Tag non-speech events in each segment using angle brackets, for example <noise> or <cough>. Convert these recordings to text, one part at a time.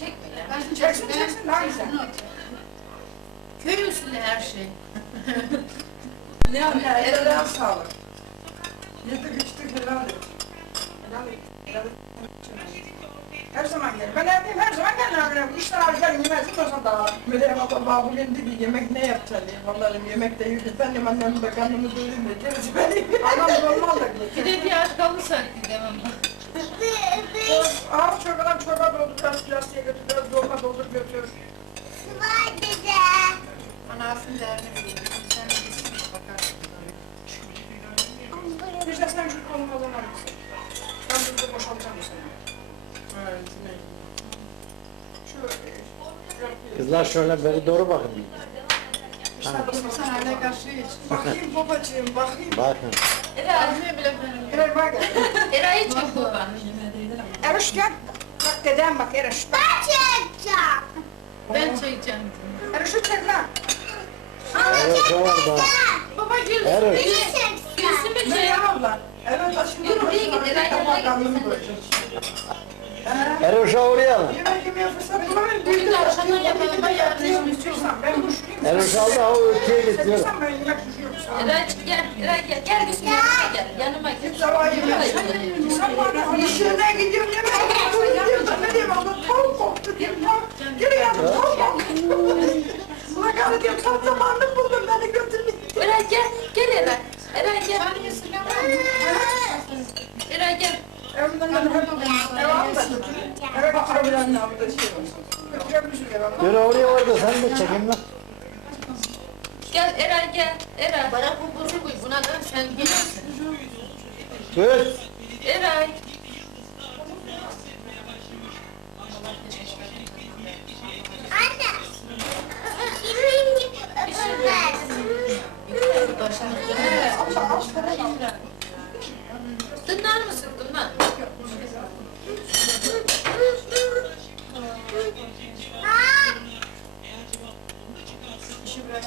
çekme ya. Ben Çeksin, çeksin, daha güzel. Köy usulü her şey. <laughs> Ne anne, ellerine sağlık. Yedik içtik helal et. Helal et. helal et. Her zaman gelir. Ben evdeyim her zaman gelin abi. İşler abi gelin yemezsin o zaman daha. Böyle ama baba bugün dedi yemek ne yapacaksın diye. Vallahi yemek de yürüdü. Ben de annem de karnımı da gerisi benim. Anam normal da <laughs> Bir de diğer kalı sanki demem. Ağır çorbadan çorba doldur, biraz plastiğe götür, biraz dolma doldur götür. Anasının değerini biliyorum. Sen de gitsin bakarsın. İşte sen şu konu kazanır mısın? Ben burada boşaltacağım seni. Evet, ne? Şu... Kızlar şöyle beri doğru bakın. İşte Sen hala karşıya geç. Bakayım babacığım, bakayım. Bakın. Eray, bak gel. Eray'ı çek baba. Eruş gel. Bak dedem bak Eruş. Bak. Ben çekeceğim. Eruş'u çek lan. Evet o var da. Baba gül. Evet. Gülsümü çek. ya abla? Evet aşkım. Yürü, buraya git, Eray, yanına git, De. doyuracağım. Eruş'a uğrayalım. Yemek yemeye fırsat bulamayın. Bugün de akşamdan yapalım, ben yarın Yiyeceğim istiyorsan ben kuşluyum. Eruş aldı ha o gidiyor. Seviyorsan ben yemek kuşluyorum sana. Eray gel, Eray gel. Gel Gülsüm yanıma gel. Yanıma gel. Sabah. Yanıma Sen bana iş yerine gidiyorsun yemek yiyorsun. Ben ne diyeyim abla tavuk koktu. Tavuk. Geri yandım tavuk koktu. Buna karı diyorum tam zamanını buldum beni götürmeyin. Eray gel. Gel Eray. Eray gel. Sen de sırlama. Eray gel. Yürü oraya orada sen de çekin lan. Gel Eray gel. Eray. Bana bu bozu koy. Buna da sen gelirsin. Kız. Eray. Abla az para al. Tırnar mısın bundan?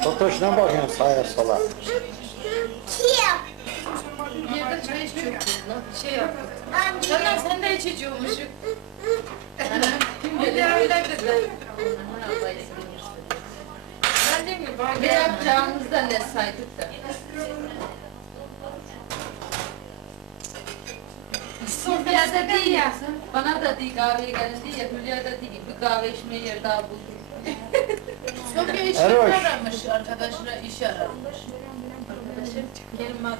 Fotoğrafına bakıyorsun sağa sola. Bir yerde çay içiyor. Şey yaptık. Canan sen de içiyormuşsun. <laughs> Kim bilir öyle dedi. Ben de mi? Ne yapacağımızda ne saydık da. Sofya da değil ya. Bana da değil kahveye gelin değil ya. Hülya da değil. Bir kahve içmeye yer daha buldum. Sofya iş Eroş. aramış. Arkadaşına iş aramış. Arkadaşım gelin madem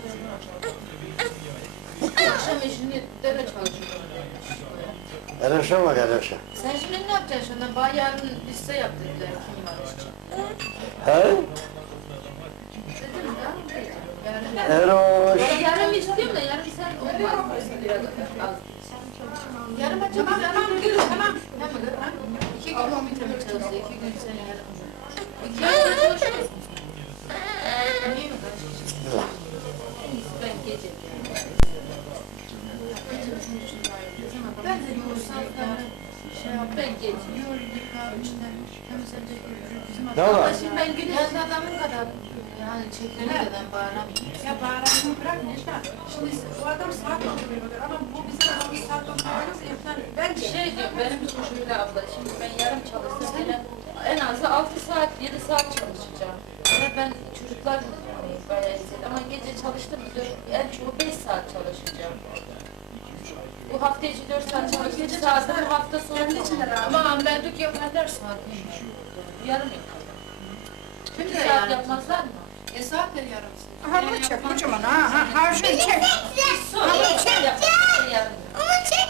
Akşam işini dere çalışıyor. Eruş'a bak Eruş'a. Sen şimdi ne yapacaksın şuna? Bana yarın liste yap dediler kim var işte. He? Dedim. Eruş. Ben yarın istiyorum da yarın sen olmaz. Açalım. Tamam tamam gülüm tamam. İki gün komite mi çalışıyor? İki gün sen yarın. İki gün çalışıyor musun? Niye mi kaçıyorsun? Ben gece. Ben de yoğursam şey yap. Ben gece. Ne var? Şimdi ben güneş adamın kadar yani çektiğine kadar bağıramıyorum. Ya bağıranını bırak Necla. Şimdi o adam saat oturuyor ama bu bizim adamımız saat. Yani ben Şey diyorum benim için şöyle abla şimdi ben yarım çalışsam yine en az 6 saat 7 saat çalışacağım. Ve ben çocuklar bayağı izledim ama gece çalıştım en çoğu 5 saat çalışacağım. Bu hafta içi 4 saat çalıştım. saat bu hafta sonu. Ama ben dük yaparlar saat? Yarım Bir de saat yapmazlar mı? E saat de yarım. Ha bunu çek kocaman ha ha ha şunu çek. Sonra yapmazlar yarım. Ha, çek.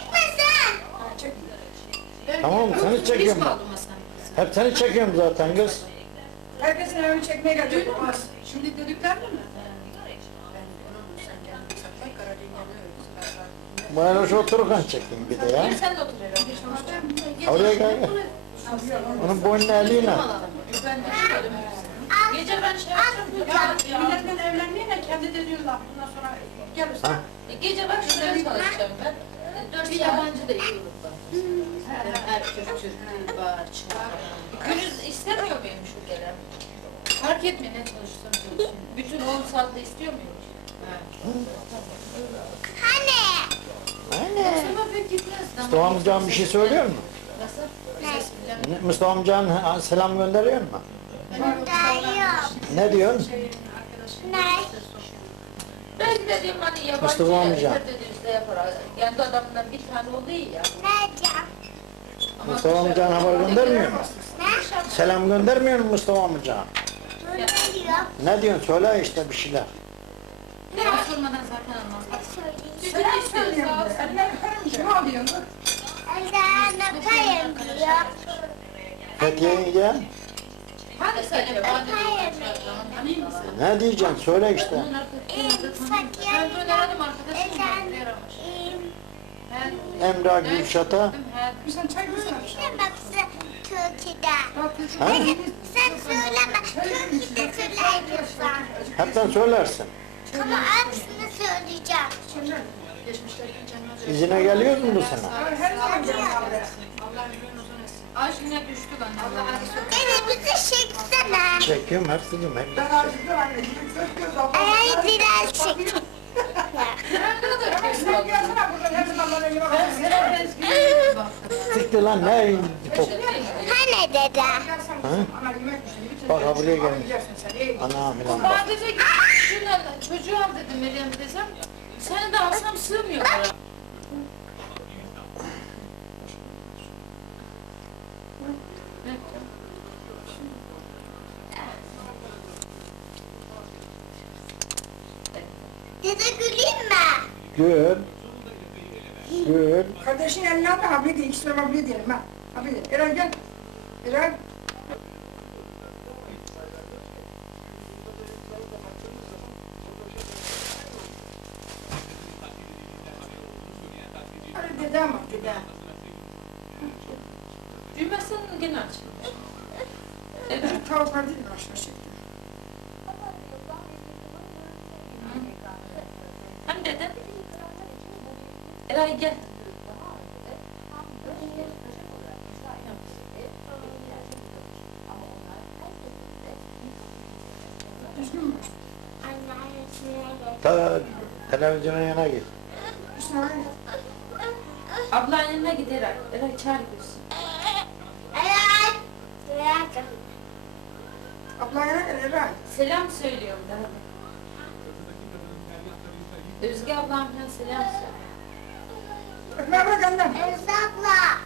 Tamam seni Biz çekiyorum mi ben. aldın masanı? Hep seni çekiyorum zaten kız. Herkesin evini çekmeye mu? Şimdi dediklerini mi? Onu. Bu Eruş otururken çekeyim bir de ya. Sen de otur herhalde. Oraya gel. gel. Onun boynunu eliyle. Gece ben şey Ya milletten evlenmeyle kendi de diyorlar. Bundan sonra gelirsin. Ha. E, Gece bak şuraya çalışacağım ben. E, Dört bir yabancı da iyi olur bak. Erkek, Türk, çıkar. Günüz istemiyor muymuş bu gelen? Fark etmiyor ne çalışsam. Bütün 10 saatte istiyor muymuş? Anne. Gitmez. Mustafa bir şey söylüyor mu? Nasıl? Mustafa amcan selam gönderiyor mu? Ne diyorsun? Ne? Belki de diyorum hani yabancı Mustafa amca. Kendi adamından bir tane oluyor ya. Nerede? Mustafa amcan haber göndermiyor mu? Ne? Selam göndermiyor mu Mustafa amca? Ne diyorsun? Söyle işte bir şeyler. Ya sormadan zaten almaz. Ne söyleyeyim? Biz Selam ne istiyoruz? söylüyorum. Sağ ol. Elinden öperim. Kim alıyorsun? Elden öpeyim diyor. Fethiye yenge Hadi sen de bana Öpeyim. Ne diyeceksin? Söyle işte. Ben- Emrah Gülşat'a sen çay Türkiye'de. Şu- Ha? Sen söyleme. Türkiye'de söyleyemiyorsan. hepten söylersin. Ama hepsini söyleyeceğim. Şimdi, İzine geliyor mu bu sene? her zaman gel abi. Ay şimdi düştü bana. Allah razı olsun. Beni bizi çeksene. Çekiyorum hepsini. hep. Ben acıktım anne. Gidip dört göz aldım. Ay biraz çek. <laughs> Ben. Siktir lan ne? Top. Hani dede? Ana yemek pişirdi. Bak, ha, buraya gelmiş. Yersin sen. iyi. Ana filan bak. Bana dedi ki şundan çocuğu al dedim Meryem desem. Seni de alsam sığmıyor Dede güleyim mi? Gül. Gül. Kardeşin elini al da abi de ikisi de abi diyelim ha. Abi diyelim. Eren gel. Eren. Hadi dedem bak dedem. Düğmesinin gene açılmış. Evet. Tavuklar değil mi Eray gel. Ta televizyona yana git. Ablan yanına git Eray. Eray çağır görsün. Eray. Eray. Ablana gel Eren. Selam söylüyorum daha. Özge ablam selam söyle. Bırak annem. Özde abla.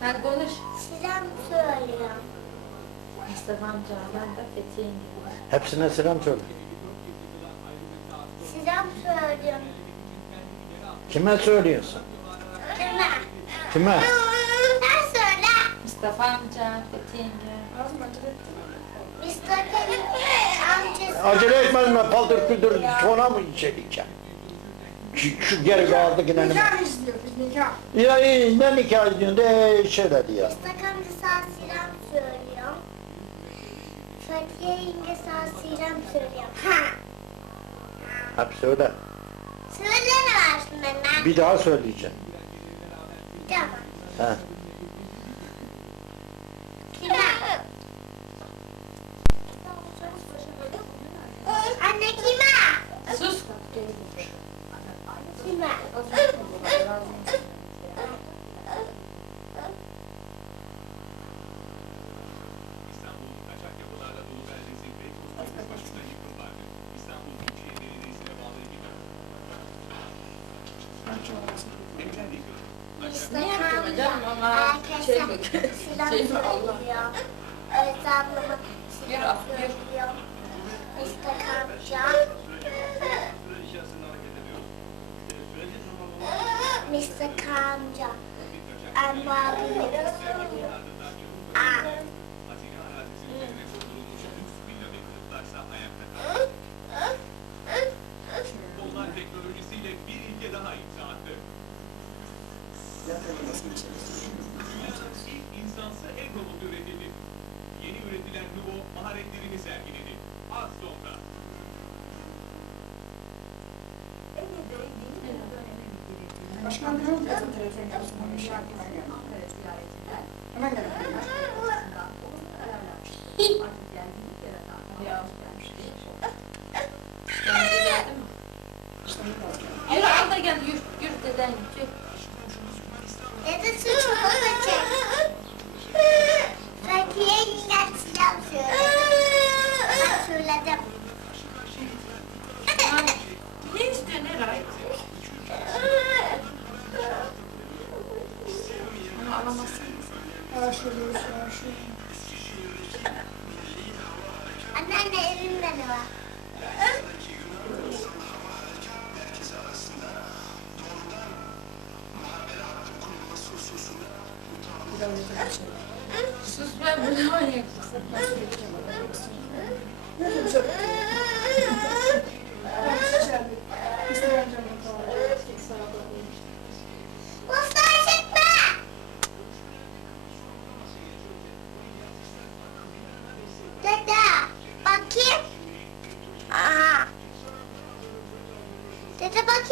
Hadi konuş. Selam söylüyorum. Mustafa amca ben de Fethiye'yim. Hepsine selam söyle. Selam söylüyorum. Kime söylüyorsun? Kime? Kime? Sen söyle. Mustafa amca, Fethiye'yim. Acele. Mustafa'nın amcası. Acele etmezme paldır küldür sonra mı içerik Şu, geri kaldı yine. Nikah izliyor biz nikah. Ya iyi ne nikah ediyorsun de şey dedi ya. Mustafa amca sana selam söylüyorum. Fatiye yenge sana selam söylüyorum. Ha. Hep söyle. Söyle ne versin bana? Bir daha söyleyeceğim. Tamam. He. Kime? Anne kime? Sus. Kime? Ne yaptın hocam ama şey mi? Şey. Allah. Özde ablama yürü. söylüyor. Amca. Mustafa amca. Emre abime de söylüyor. Aa. Onlar teknolojisiyle bir ilke daha imza attı. Dünyanın ilk insansı ev robotu üretildi. Yeni üretilen Nubo maharetlerini sergiledi. Az sonra. Başkan diyor, gazetecilerin yapısına inşa ettiler.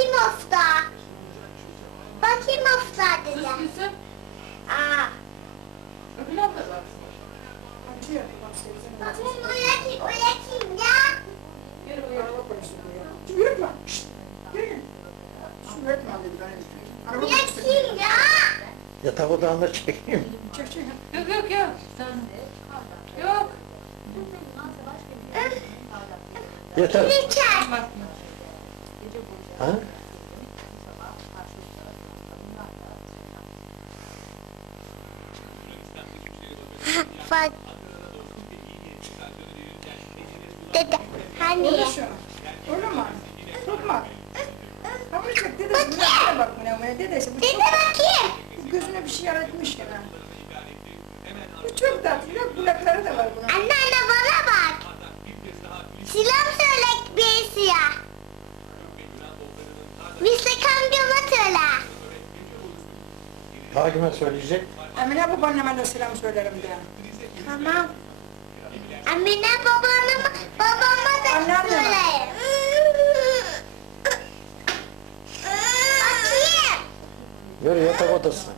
Bakayım ofta. Bakayım ofta dede. kızım. Aa. Öbür abla baksın. Acıyor. Bak. Bakayım uyatayım, uyatayım ya. Yürü oluyor. Şu yürütme. Şşt. Yürü. Şu yürütme dedi ben. Araba polisi. Uyatayım ya. Yatak odağında çekeyim. Çek çek. Yok yok yok. Sen Yok. Yeter. Lütfen. Ha? Bak. Dede, hani? Öyle mi? Tutma. Ama bak bu ne bu ne dedesi. Bu Dede çok bakayım. gözüne bir şey yaratmış gene. Bu çok tatlı. Kulakları da var bunun. Anneanne bana bak. Silah Hakime söyleyecek. Emine babaanneme de selam söylerim de. Tamam. Amine babana babama da Anneanne. söyle. Bakayım. Yürü yatak odasına.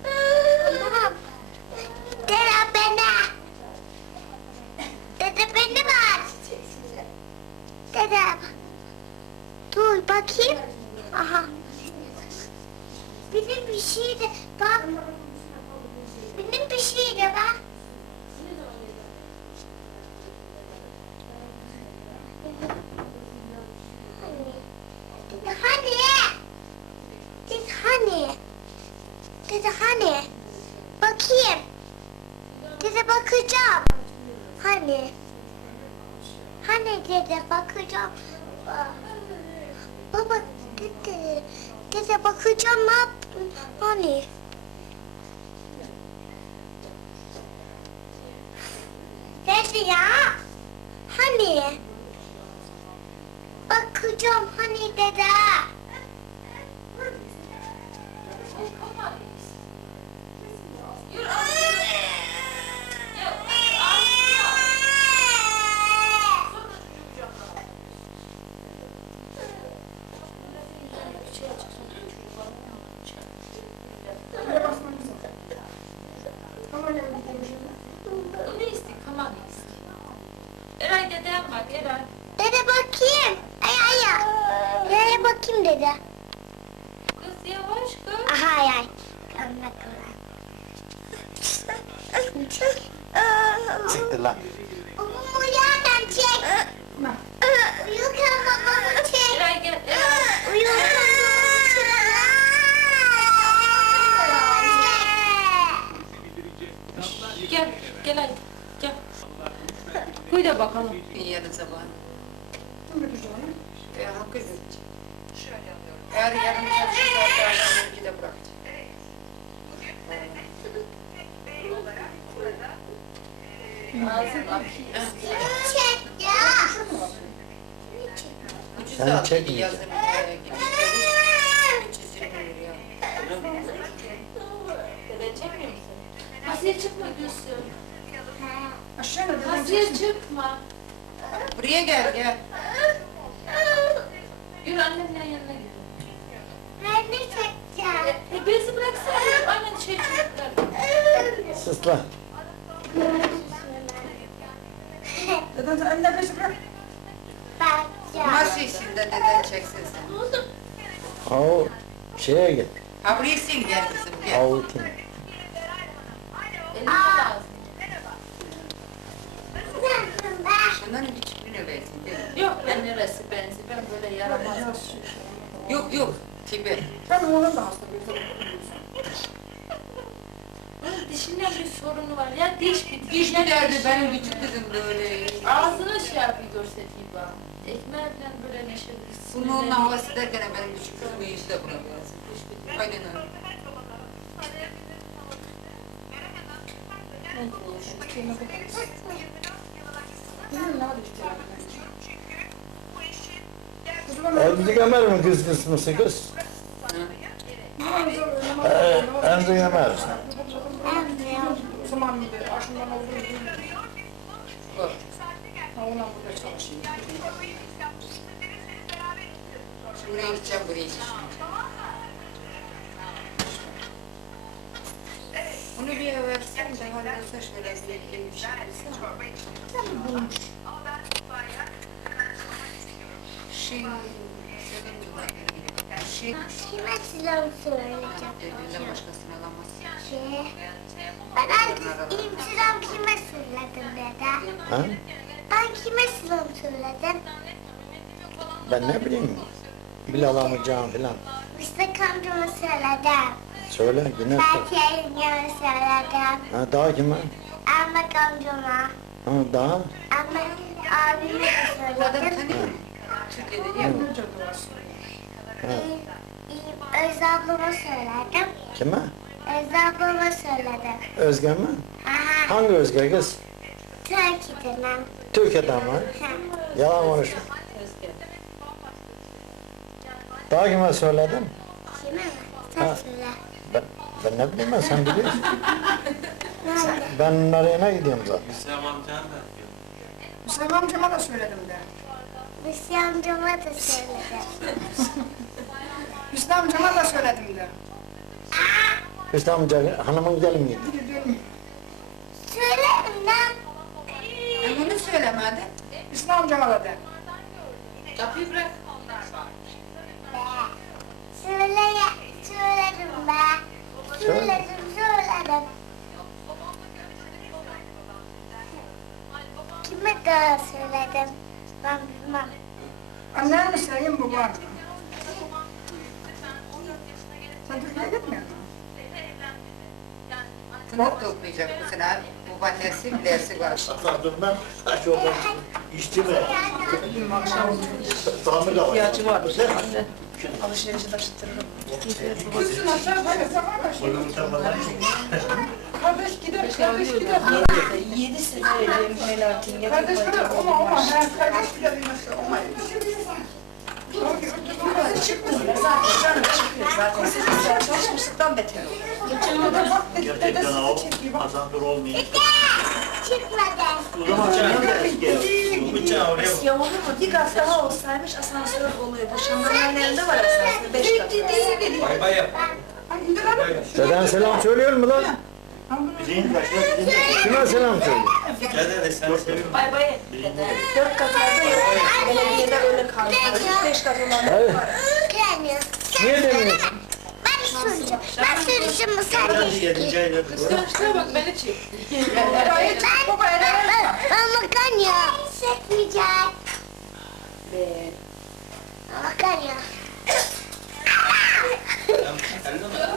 Tamam. Dede beni. Dede beni var. Dede. Dur bakayım. Aha. Benim bir şey de Benim bir şey de bak. Dede hani? Dede hani? Hani? Bakayım. Dede bakacağım. Hani? Hani dede bakacağım. Baba dede. Dede bakacağım ne yaptın? Hani? Dede ya. Hani? Bakacağım hani dede. Kanına kanına. Siktir lan. Babamı uyandan çek. Uyurken babamı çek. Eray gel. Uyurken babamı çek. Gel. Gel hadi. Gel. Kuy da bakalım. Yarın sabah. Hakkı götürecek. Eğer yarın çalışırsa belki de bırakacak. Verecek misin? Masaya çıkma Gülsüm. Aşağı çeksin. çıkma. Buraya gel gel. Yürü annemle yanına. Ben de çekeceğim. E bezi bıraksana. Annen şey çocuklar. Sus lan. Dedem sen elinde besi bırak. Bakacağım. Masayı sil de deden çeksin sen. Ha o şeye git. Ha burayı sil gel kızım gel. Lazım. Nasılsın be? Şundan küçüklüğüne versin değil mi? Yok ben neresi benzi. Ben böyle yaramaz. Yok yok. Tipi. Ben oğlum da hasta bir dişinden bir sorunu var. Ya diş bir Diş derdi benim küçük kızım da öyle. Ağzına şey yapıyor görseteyim bana. Ekmeğe böyle neşeli. Bunun havası derken benim küçük kızımın yüzü de buramıyor. Aynen öyle. Emzik Ömer mi kız kısmısı kız? Emzik Ömer. Zaman bir de aşından olduğu gibi. Bak. Ha ona burada çalışıyor. Buraya gideceğim buraya gideceğim. Bunu bir versen de olsa şöyle bir bir şey Şey, şey, Kime selam söyleyeceğim? elinden başkasını alamaz. Şey, ben selam kime söyledim dede? Ha? Ben kime selam söyledim? Ben ne bileyim. Bilal amcam filan. Müstak amcama söyledim. Söyle yine sor. Belki yengeme söyledim. Ha, daha kime? Ahmet amcama. Ha, daha? Ahmet abime de söyledim. Ha. İyi, Öz ablama söyledim. Kime? Öz ablama söyledim. Özge mi? Aha, Hangi Özge kız? Türkiye'den. Türkiye'den mi? Ha. Yalan konuşma. Daha kime söyledin? Kime? Sen Ha. söyle. Ben, ben ne bileyim ben sen biliyorsun. Ben arayana gidiyorum zaten. Mustafa amcama da söyledim de. Müslü amcama da söyledim. Hüsnü amcama da söyledim de. Hüsnü amca hanımın gelin miydi? Söylerim ben. Ben bunu söylemedi. Hüsnü amcama da de. Kapıyı bırak. Söyle, söylerim ben. Söyledim, söyledim. Kime daha söyledim? Ben bilmem. Annen mi söyleyeyim babam? Sen Türkiye'ye gitmiyor musun? Tırnak toplayacak bu sene. Babaannesi dersi var. Atladım ben. Taş oldu. İçti mi? Tamir de var. ihtiyacı varmış anne. Alışverişi taşıtırırım. Kızsın aşağı böyle zaman aşağı. Kardeş gider, kardeş gider. Yedi sene öyleyim Melahat'in Kardeş gider, ama ama. he, Kardeş gider. Ama Çıkmıyor zaten canım çıkıyor zaten. Siz güzel çalışmışlıktan beter olur. Bak Gerçekten o de. Bak. asansör olmayın. Çıkmadı. O zaman de eski Bıçağı oraya Ya olur mu? Bir kat daha olsaymış asansör oluyor. Elinde var asansör. Beş kat. Ay, indir abi. Deden selam söylüyor mu lan? Bizim başına bizim Kime selam söylüyor? Dede de sen seviyorum. Bay bay. Dört katlarda yok. Belediyede öyle kalmış. Beş kat olanlar Evet. var. Niye demiyorsun? Ben soracağım. Ben soracağım mı sen de? Yedinci ayda Kıskançlığa bak beni çek. Gayet baba ele Ben, ben makarna. Hissetmeyeceğim. Makarna.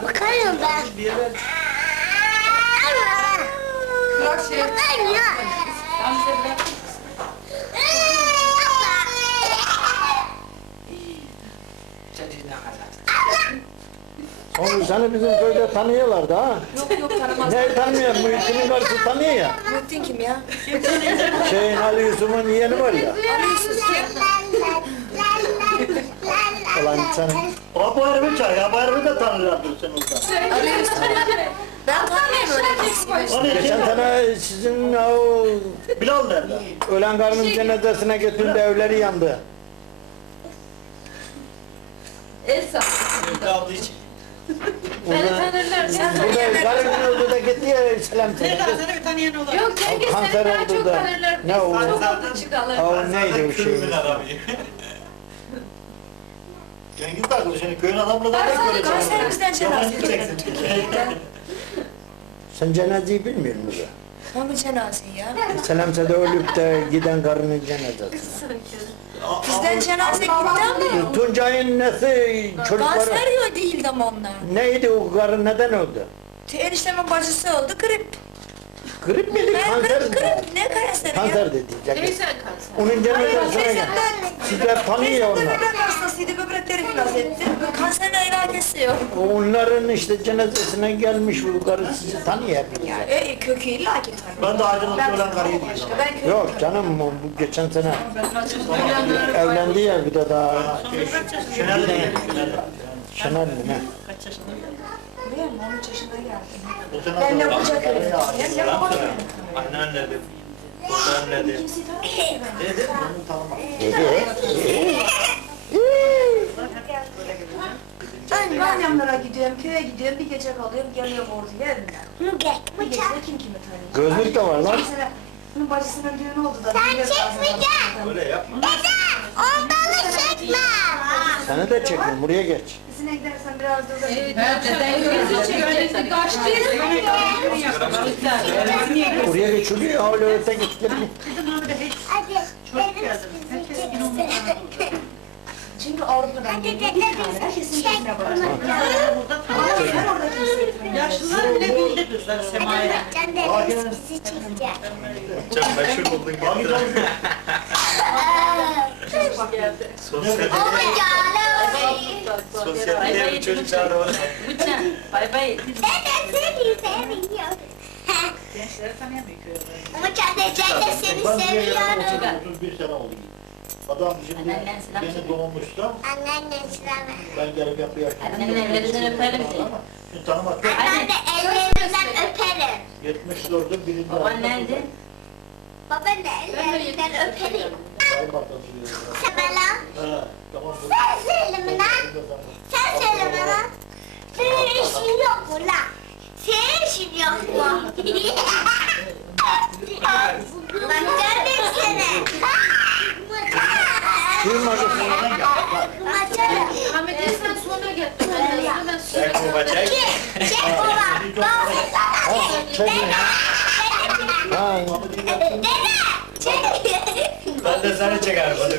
Makarna ben. bırak şey. Makarna. Oğlum seni bizim köyde tanıyorlar da ha. Yok yok tanımaz. Ne tanımıyor? Muhittin'in karısı tanıyor ya. Muhittin kim ya? Şeyin Ali Yusuf'un yeğeni var ya. Ulan sen O bu herifi çağır ya bu herifi de tanırlardır sen oradan. Ben tanımıyorum öyle. Onun için geçen sene sizin o Bilal nerede? ölen karının cenazesine götürdü evleri yandı. El sağ. Kaldığı için. Beni tanırlar. Sen Burada karının öldü de gitti ya selam söyledi. Seni bir tanıyan olur. Yok Kanser seni daha oldu çok da. tanırlar. Ne o? Çok oldu çıkalı. O neydi o şey? Köyümün adamı. <laughs> Cengiz takılı seni köyün adamla da ne göreceksin? Kanserimizden cenaze. Türkiye'den. Sen cenazeyi bilmiyor musun? Onun cenazesi ya. Selamse'de ölüp de giden karının cenazesi. Bizden cenaze gitti ama. Tuncay'ın nesi çocukları Kanser yok değildi ama onlar. neydi o karı neden öldü? Eniştemin bacısı oldu grip. Grip miydi, Ne kanser grip mi? grip ne kanseri ya? Kanser de diyecek. Neyse kanser. Onun cenazesine gel. Sizler tanıyor ya onlar. böbrek hastasıydı, böbrekleri iflas etti. Kanserle alakası yok. Onların işte cenazesine gelmiş bu karı sizi tanıyor hepiniz. E, kökü illa ki tanıyor. Ben de Acı'nın söylen karıyı. Ben kökü Yok canım bu bu geçen sene evlendi ya bir de daha Şener'de. Şener mi ne? Biliyor musun? 13 yaşında geldim. Ben de- de kucak ya, Hem de ya. Annen dedi. Baban dedi. Kimseyi tanımıyor ben. Dedi, bunu tanımam. Dedi. Ben annemlere gidiyorum, köye gidiyorum, bir gece kalıyorum, geliyorum orduya evimden. Müge, Bir gece de kim kimi tanıyor? Gözlük de var lan. Mesela bunun bacısının düğünü oldu da. Sen millet çek ağzına Müge. bakıyor. Öyle yapma. Dede, ondan çekme. Seni de çekin buraya geç. İzine gidersen biraz da da çekecekti. Kaçtı. Buraya geç şuraya hala öte git gel. Çünkü Avrupa'dan geliyor bir tane. Herkesin gözüne bakar. bunu. Ama sen orada kimseyi Yaşlılar bile bildi kızlar Sema'ya. Can dede bizi çekecek. Çok meşhur oldun geldin. Sosyal sosyal diye bir çocuk çağırdı bana. Bıçak. Bay bay. Dede seni seviyorum. Gençleri tanıyamıyor Ama can dede seni seviyorum. 31 sene oldu. Adam şimdi selam yeni söyle. doğmuştu. Anneanne selam. Ben gelip yapıyor. Annenin ellerinden öperim de. Şimdi tanımak yok. Anneanne ellerinden öperim. 74'ün birinde. Baban nerede? Baba ne ellerinden öperim. Sayın atlatıyor. Selam. Tamam. Sen söyle mi lan? Sen söyle bana. Senin işin yok mu lan? Senin işin yok mu? <laughs> <laughs> Lan gördüm seni. Kim acı? Maçarım. Ahmet sen sonra gel. Ben Çek bu bacak. Çek, çek baba. Ha, çekme. Ha, Dede, çek. Ben de seni çekerim. Hadi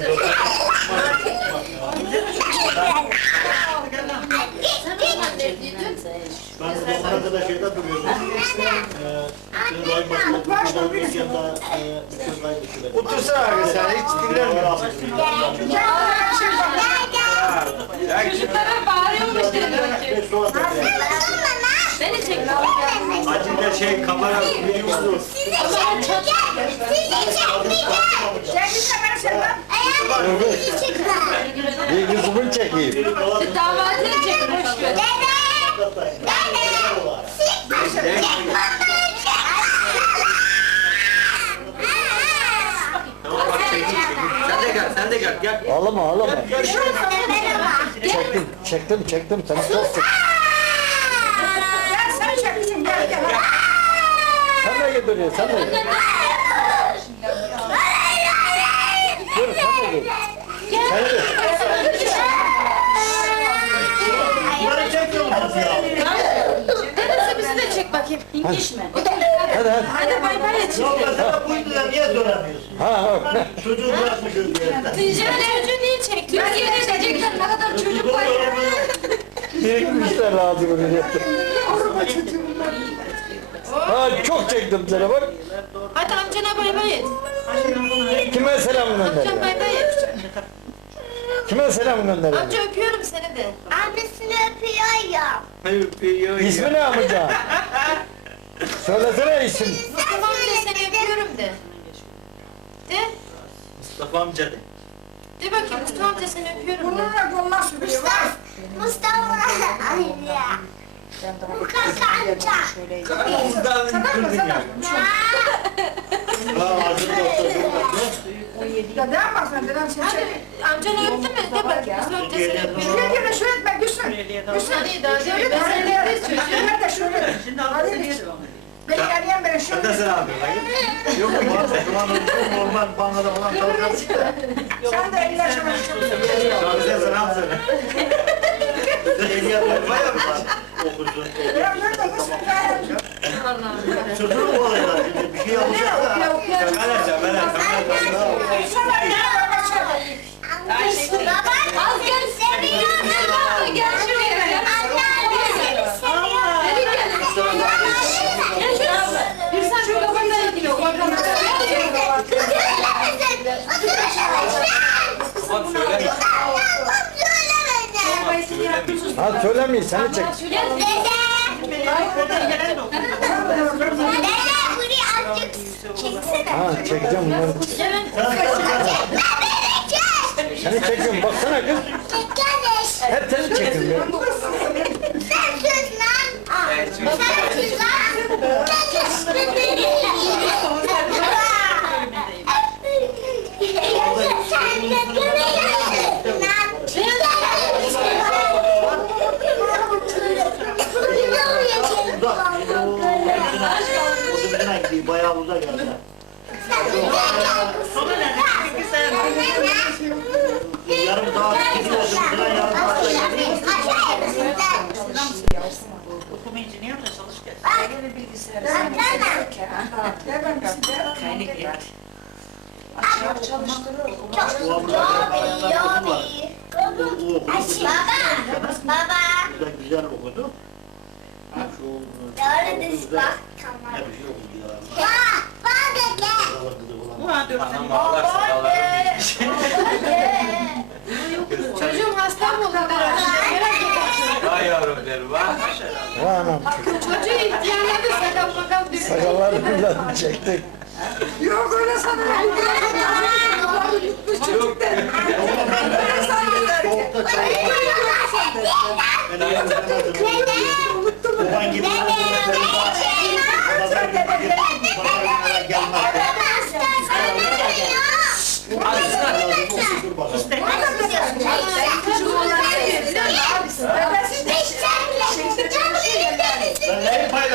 <laughs> Ben bu arada da şeyde duruyordum. Eee, Ray Başkan'ın bir yanında eee, bütün Ray düşürdü. Otursana abi sen hiç dinlenmiyorsun. Çocuklara bağırıyormuş dedim ki. Beni çek. Acıyla şey kamera videosu. Ama çat. Bir yüzümün çekeyim. Damatını çek. Boş ver. Sen de gel, sen de gel. Gel. Ağlama ağlama. Çektim, çektim, çektim. Seni çok çektim. Gel sen çek kızım gel gel. Sen de buraya, sen de gel. Dur, sen de gel. Sen de. Ya? Dedesi bizi de çek bakayım. İngiliz mi? Hadi hadi. Hadi bay bay et. Yok mesela buydu da niye söylemiyorsun? Ha, ha. Çocuğu bırakmışız diye. Ticaret çocuğu niye çek? Türkiye'de diyecekler ne kadar çocuk var. Birikmişler razı buraya. Ha, çok çektim seni bak. Hadi amcana bay bay et. Kime selam Amcam gönderiyor? bay bay et. Kime selam gönderiyor? Amca öpüyorum seni de. Annesini öpüyor ya. İsmi ne amca? Söylesene isim. Mustafa amca seni öpüyorum de. De. Mustafa amca de. De bakayım Mustafa amca seni öpüyorum de. Bununla koluna sürüyor. bak. Mustafa. Ay ya. Bu kakanca. Kırdın ya. Lan ağzını. Deden bak sen deden seni çek. Amcanı öptün mü? De Mustafa amca seni öpüyorum. Şuraya gel şuraya etme Gülsün. Gülsün. Daha Şöyle ben de öperiz çocuğum. Şöyle de şöyle. Şimdi Hadi bir. niye Beni arayan beni Ben de şöyle. sen abi. Yok mu? <laughs> Normal bankada falan çalışıyorsun. Sen de eller şöyle şöyle. Abi sen selam söyle. Ehliyet olmaya mı okursun? Ya nerede kızım gel. Çocuğu mu oluyorlar şimdi? Bir şey yapacak da. Sana eller şöyle. Baba Az gel Ha söylemeyin seni çek. Ha çekeceğim bunları. Seni çekiyorum baksana kız. Hep seni çekiyorum. Sen sus lan. Sen sus lan. Sen sus. Sen de gömeyorsun lan. O dibine gidiyor, bayağı uzak yani. Yarım saat gidiyor, o dibine yarım saatte gidiyor. Okumayınca niye orada çalış gel. Böyle bilgisayarı ben gel. Kaynak yer. açar çalıştırır. Bu abla ayağında okul var. O okulu Baba, baba. güzel, güzel okudu. Şu Neredesin bak? okudu ya. Bak, bak gel. Bu falan. ha dört tane. Çocuğum hasta mı oldu biraz? Merak ettim. Vay yavrum derim vay. Vay anam. Çocuğu ihtiyarladı sakal makal düştü. Sakallarımla çektik. Yok öyle sanırım. Çocuk dedi. Soğukta çay Beni yemezlemezdim. Baban gibi ben böyle benim Pazar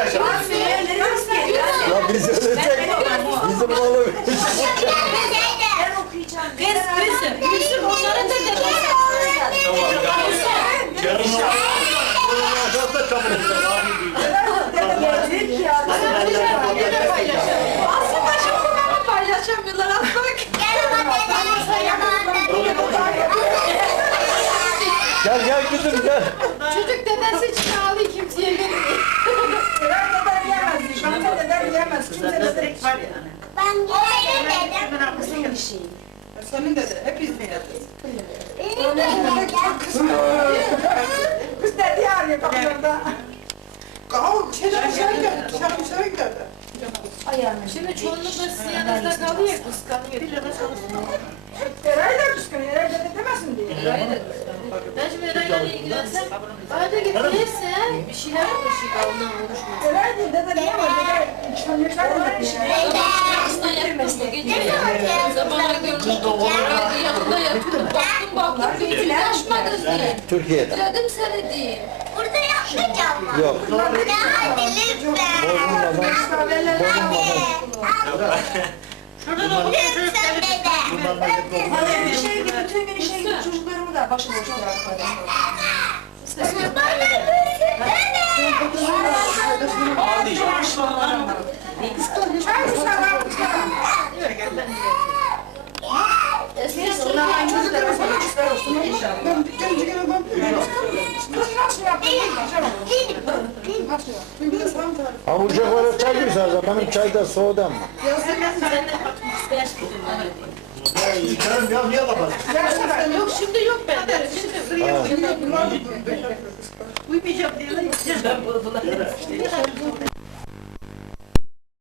paylaşacağım? Ya biz ölecek. Bizim oğlum. Ben okuyacağım. Kız kızım. Kızım onların da. Yarın diyeceğim. Büyük ya. Aslında şu programı paylaşamıyorlar atmak. Gel gel kızım gel. Çocuk dedesi için ağlıyor Kimse deden. Var yani. Ben. Hemen haklısın. Bir şey. Senin dede. Hep dede. Benim de Kız dedi yani kapılarda. Kav, şeyler şey geldi. Şarkı şey geldi. Ayağını. Şimdi çoğunlukla sizin yanınızda kalıyor kıskanıyor. Eray da kıskanıyor. Eray dede demesin diye. Ben şimdi Eray'la ilgilensem, bana getirirse bir şeyler konuşuyor ondan konuşmaz. Eray diye dede diyemez. Dede çıkamıyorlar da bir şey. Aslında yapmış bu gece. Zamana gördüm yanında yatıyorum. Baktım baktım bir açmadın diye. Türkiye'de. Dedim seni diye. Burada yapmayacağım. Yok. Ya hadi lütfen. Bozulmadan. Bozulmadan. Şurada da bu çocuk Lütfen dede. Bundan da git oldu. Hadi bir şey gibi bütün gün işe gidip çocuklarımı da başıboş bırakmadım. Çocuklara sana ister olsun. Ben Ha bu uşaklara çay güzel. Benim çay da soğudu ama. Ya içerim ya niye? Versene. Yok şimdi yok bende. Şimdi Uyumayacağım diye. Yere.